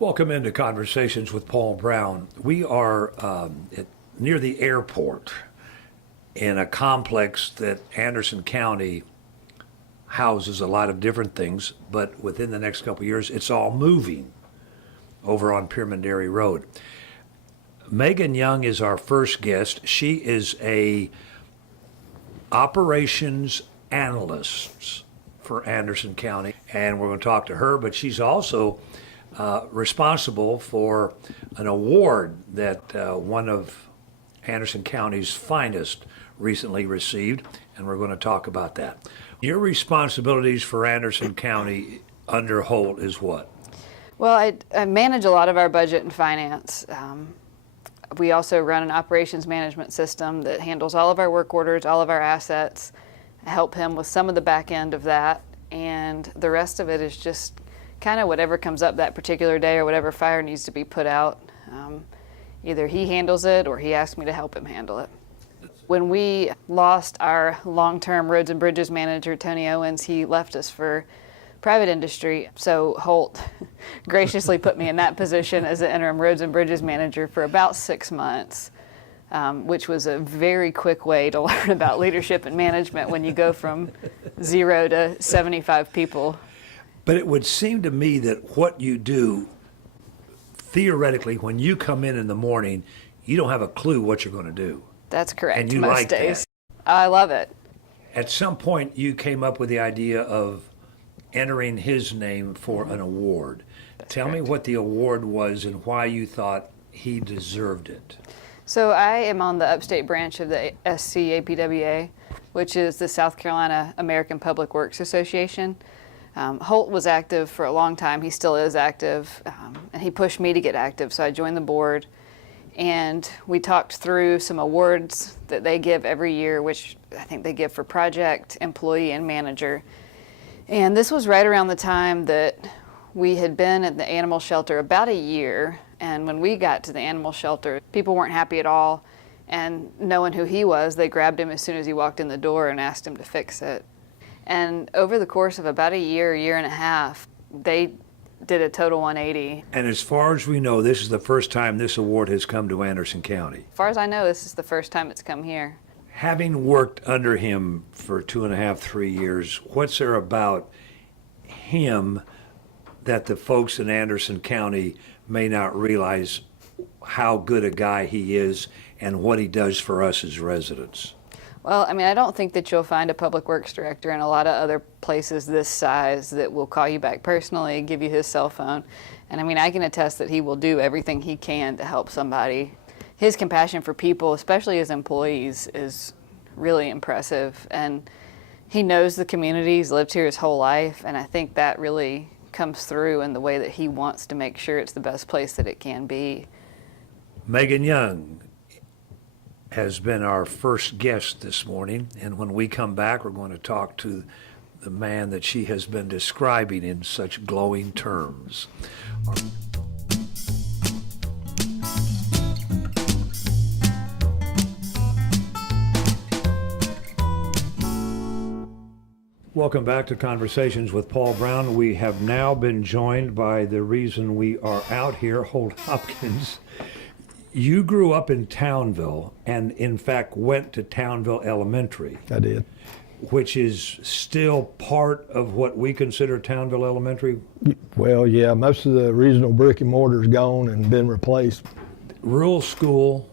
Welcome into Conversations with Paul Brown. We are near the airport in a complex that Anderson County houses a lot of different things, but within the next couple of years, it's all moving over on Pyramidary Road. Megan Young is our first guest. She is a operations analyst for Anderson County, and we're going to talk to her, but she's also responsible for an award that one of Anderson County's finest recently received, and we're going to talk about that. Your responsibilities for Anderson County under Holt is what? Well, I manage a lot of our budget and finance. We also run an operations management system that handles all of our work orders, all of our assets. I help him with some of the back end of that, and the rest of it is just kind of whatever comes up that particular day or whatever fire needs to be put out. Either he handles it or he asks me to help him handle it. When we lost our long-term roads and bridges manager, Tony Owens, he left us for private industry. So Holt graciously put me in that position as the interim roads and bridges manager for about 6 months, which was a very quick way to learn about leadership and management when you go from 0 to 75 people. But it would seem to me that what you do, theoretically, when you come in the morning, you don't have a clue what you're going to do. That's correct. And you most like days. that. I love it. At some point, you came up with the idea of entering his name for an award. Tell me what the award was and why you thought he deserved it. So I am on the upstate branch of the SCAPWA, which is the South Carolina American Public Works Association. Holt was active for a long time. He still is active, and he pushed me to get active, so I joined the board. And we talked through some awards that they give every year, which I think they give for project, employee, and manager. And this was right around the time that we had been at the animal shelter about a year. And when we got to the animal shelter, people weren't happy at all. And knowing who he was, they grabbed him as soon as he walked in the door and asked him to fix it. And over the course of about a year and a half, they did a total 180. And as far as we know, this is the first time this award has come to Anderson County. As far as I know, this is the first time it's come here. Having worked under him for 2.5, 3 years, what's there about him that the folks in Anderson County may not realize how good a guy he is and what he does for us as residents? Well, I mean, I don't think that you'll find a public works director in a lot of other places this size that will call you back personally, give you his cell phone. And I mean, I can attest that he will do everything he can to help somebody. His compassion for people, especially his employees, is really impressive. And he knows the community. He's lived here his whole life. And I think that really comes through in the way that he wants to make sure it's the best place that it can be. Megan Young has been our first guest this morning, and when we come back, we're going to talk to the man that she has been describing in such glowing terms. Welcome back to Conversations with Paul Brown. We have now been joined by the reason we are out here, Holt Hopkins. You grew up in Townville and, in fact, went to Townville Elementary. I did. Which is still part of what we consider Townville Elementary? Well, yeah, most of the original brick and mortar's gone and been replaced. Rural school,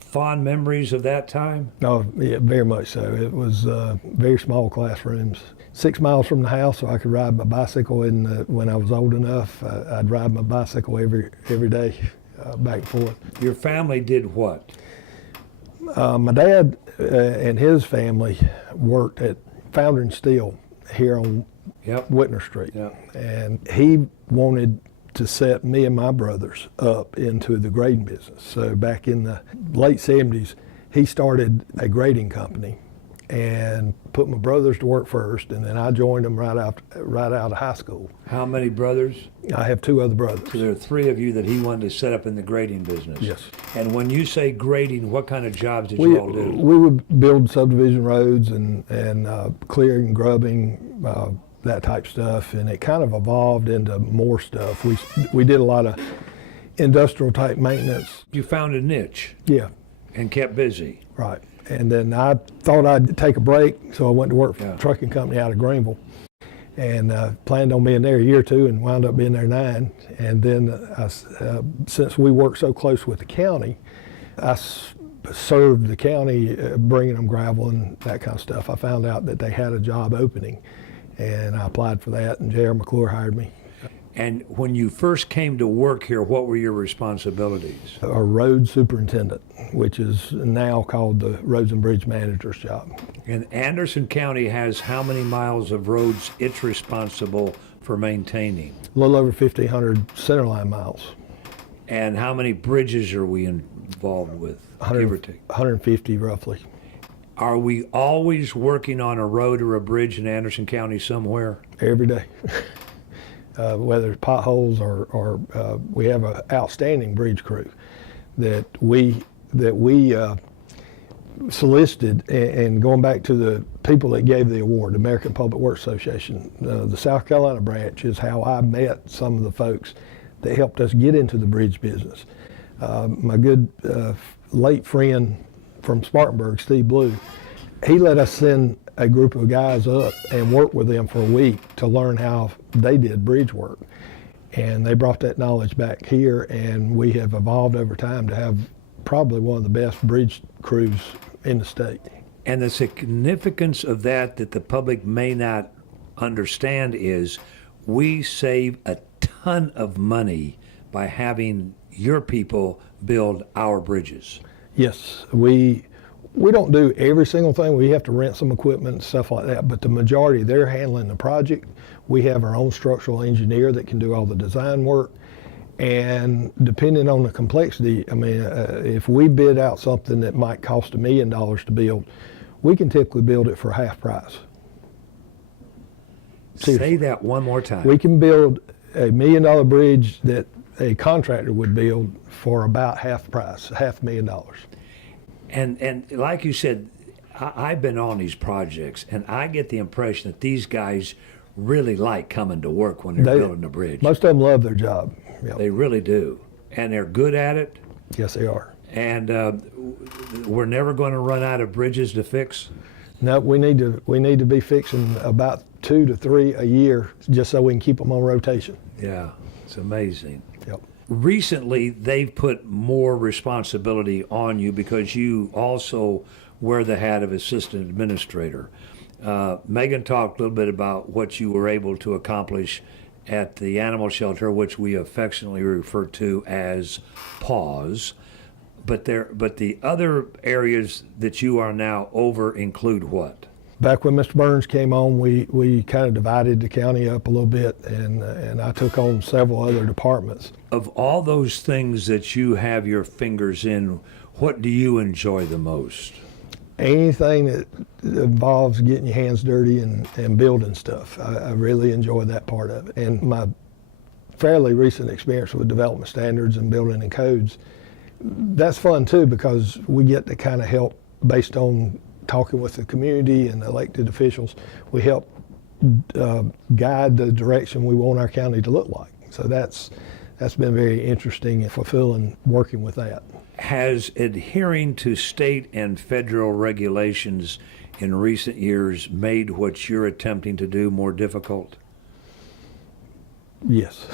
fond memories of that time? Oh, yeah, very much so. It was very small classrooms. 6 miles from the house, so I could ride my bicycle. When I was old enough, I'd ride my bicycle every day. Back and forth. Your family did what? My dad and his family worked at Foundry and Steel here on Whitner Street. Yep. And he wanted to set me and my brothers up into the grading business. So back in the late 70s, he started a grading company and put my brothers to work first, and then I joined them right out of high school. How many brothers? I have 2 other brothers. So there are 3 of you that he wanted to set up in the grading business. Yes. And when you say grading, what kind of jobs did you all do? We would build subdivision roads and clearing, grubbing, that type stuff, and it kind of evolved into more stuff. We did a lot of industrial type maintenance. You found a niche Yeah, and kept busy. right. And then I thought I'd take a break, so I went to work for Yeah. a trucking company out of Greenville, and planned on being there a year or two, and wound up being there 9. And then since we work so close with the county, I served the county, bringing them gravel and that kind of stuff. I found out that they had a job opening, and I applied for that, and J.R. McClure hired me. And when you first came to work here, what were your responsibilities? A road superintendent, which is now called the Roads and Bridge Manager's job. And Anderson County has how many miles of roads it's responsible for maintaining? A little over 1,500 centerline miles. And how many bridges are we involved with, give or take? 150 roughly. Are we always working on a road or a bridge in Anderson County somewhere? Every day. Whether it's potholes or we have an outstanding bridge crew that we solicited, and going back to the people that gave the award, the American Public Works Association, the South Carolina branch is how I met some of the folks that helped us get into the bridge business. My good late friend from Spartanburg, Steve Blue, he let us send a group of guys up and work with them for a week to learn how they did bridge work. And they brought that knowledge back here, and we have evolved over time to have probably one of the best bridge crews in the state. And the significance of that the public may not understand is we save a ton of money by having your people build our bridges. Yes, we don't do every single thing. We have to rent some equipment and stuff like that, but the majority, they're handling the project. We have our own structural engineer that can do all the design work. And depending on the complexity, I mean, if we bid out something that might cost $1 million to build, we can typically build it for half price. Say that one more time. We can build a $1 million bridge that a contractor would build for about half price, $500,000. And like you said, I've been on these projects, and I get the impression that these guys really like coming to work when they're building a bridge. Most of them love their job. Yep. They really do, and they're good at it. Yes, they are. And we're never going to run out of bridges to fix. No, we need to be fixing about 2 to 3 a year, just so we can keep them on rotation. Yeah, it's amazing. Yep. Recently, they've put more responsibility on you because you also wear the hat of assistant administrator. Megan talked a little bit about what you were able to accomplish at the animal shelter, which we affectionately refer to as PAWS. But the other areas that you are now over include what? Back when Mr. Burns came on, we kind of divided the county up a little bit, and I took on several other departments. Of all those things that you have your fingers in, what do you enjoy the most? Anything that involves getting your hands dirty and building stuff. I really enjoy that part of it. And my fairly recent experience with development standards and building and codes, that's fun too, because we get to kind of help based on talking with the community and elected officials. We help guide the direction we want our county to look like. So that's been very interesting and fulfilling working with that. Has adhering to state and federal regulations in recent years made what you're attempting to do more difficult? Yes.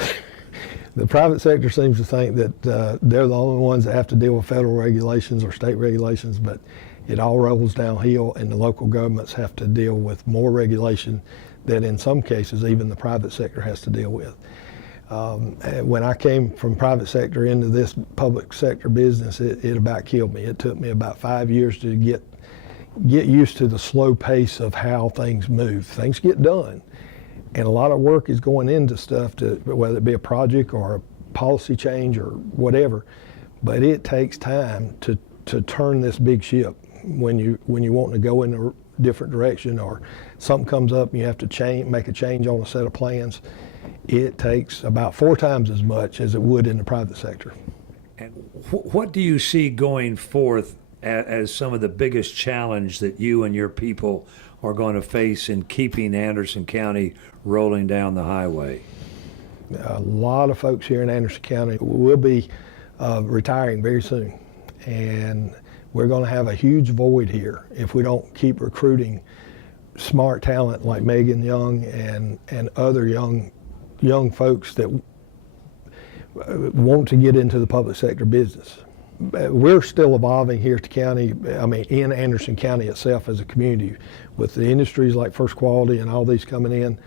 The private sector seems to think that they're the only ones that have to deal with federal regulations or state regulations, but it all rolls downhill, and the local governments have to deal with more regulation that in some cases even the private sector has to deal with. When I came from private sector into this public sector business, it about killed me. It took me about 5 years to get used to the slow pace of how things move. Things get done, and a lot of work is going into stuff, whether it be a project or a policy change or whatever, but it takes time to turn this big ship when you want to go in a different direction, or something comes up and you have to make a change on a set of plans. It takes about 4 times as much as it would in the private sector. And what do you see going forth as some of the biggest challenge that you and your people are going to face in keeping Anderson County rolling down the highway? A lot of folks here in Anderson County will be retiring very soon, and we're going to have a huge void here if we don't keep recruiting smart talent like Megan Young and other young folks that want to get into the public sector business. We're still evolving here at the county, in Anderson County itself as a community, with the industries like First Quality and all these coming in.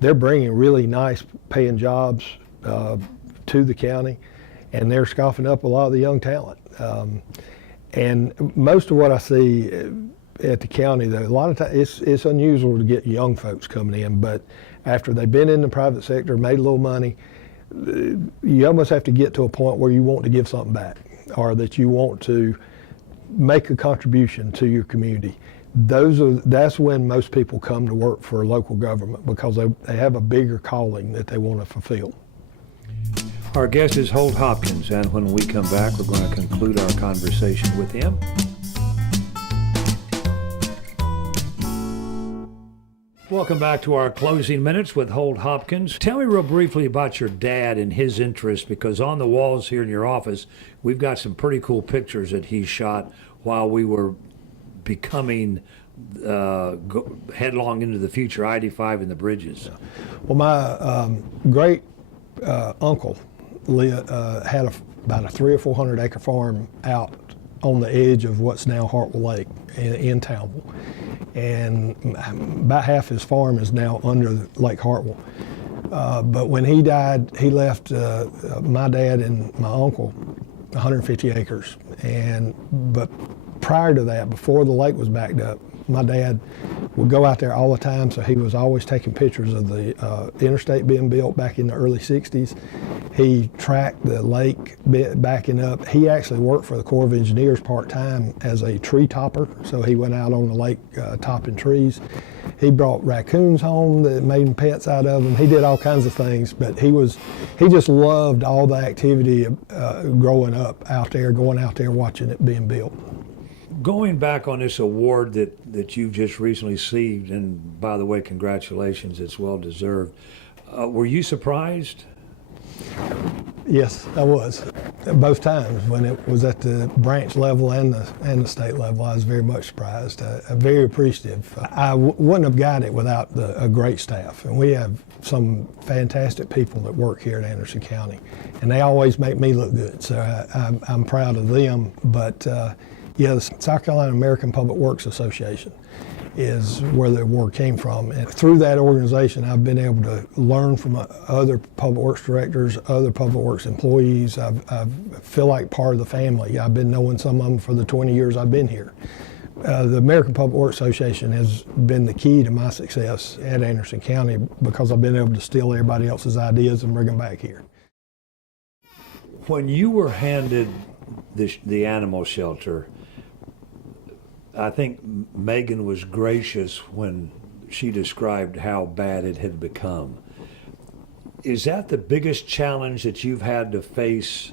They're bringing really nice paying jobs to the county, and they're scoffing up a lot of the young talent. And most of what I see at the county, though, a lot of times it's unusual to get young folks coming in, but after they've been in the private sector, made a little money, you almost have to get to a point where you want to give something back, or that you want to make a contribution to your community. That's when most people come to work for local government, because they have a bigger calling that they want to fulfill. Our guest is Holt Hopkins, and when we come back, we're going to conclude our conversation with him. Welcome back to our closing minutes with Holt Hopkins. Tell me real briefly about your dad and his interest, because on the walls here in your office, we've got some pretty cool pictures that he shot while we were becoming headlong into the future, I-85 and the bridges. Well, my great uncle had about a 300 or 400 acre farm out on the edge of what's now Hartwell Lake in Townville. And about half his farm is now under Lake Hartwell. But when he died, he left my dad and my uncle 150 acres. But prior to that, before the lake was backed up, my dad would go out there all the time, so he was always taking pictures of the interstate being built back in the early 60s. He tracked the lake backing up. He actually worked for the Corps of Engineers part-time as a tree topper, so he went out on the lake topping trees. He brought raccoons home that made him pets out of them. He did all kinds of things, but he just loved all the activity growing up out there, going out there watching it being built. Going back on this award that you've just recently received, and by the way, congratulations, it's well deserved. Were you surprised? Yes, I was. Both times, when it was at the branch level and the state level, I was very much surprised. Very appreciative. I wouldn't have got it without a great staff, and we have some fantastic people that work here at Anderson County, and they always make me look good, so I'm proud of them. But yeah, the South Carolina American Public Works Association is where the award came from. And through that organization, I've been able to learn from other public works directors, other public works employees. I feel like part of the family. I've been knowing some of them for the 20 years I've been here. The American Public Works Association has been the key to my success at Anderson County, because I've been able to steal everybody else's ideas and bring them back here. When you were handed the animal shelter, I think Megan was gracious when she described how bad it had become. Is that the biggest challenge that you've had to face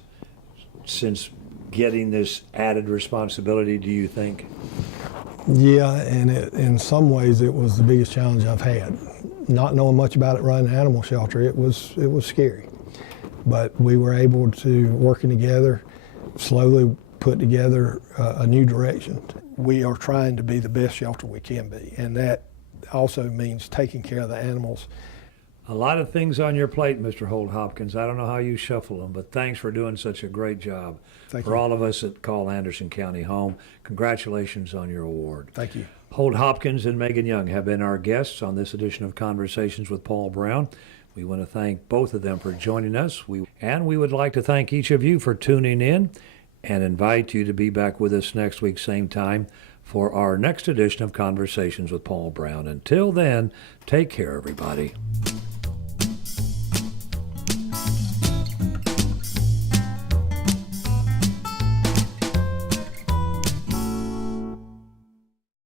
since getting this added responsibility, do you think? Yeah, and in some ways it was the biggest challenge I've had. Not knowing much about it running an animal shelter, it was scary. But we were able to, working together, slowly put together a new direction. We are trying to be the best shelter we can be, and that also means taking care of the animals. A lot of things on your plate, Mr. Holt Hopkins. I don't know how you shuffle them, but thanks for doing such a great job. Thank for you. all of us that call Anderson County home. Congratulations on your award. Thank you. Holt Hopkins and Megan Young have been our guests on this edition of Conversations with Paul Brown. We want to thank both of them for joining us. We would like to thank each of you for tuning in, and invite you to be back with us next week, same time, for our next edition of Conversations with Paul Brown. Until then, take care, everybody.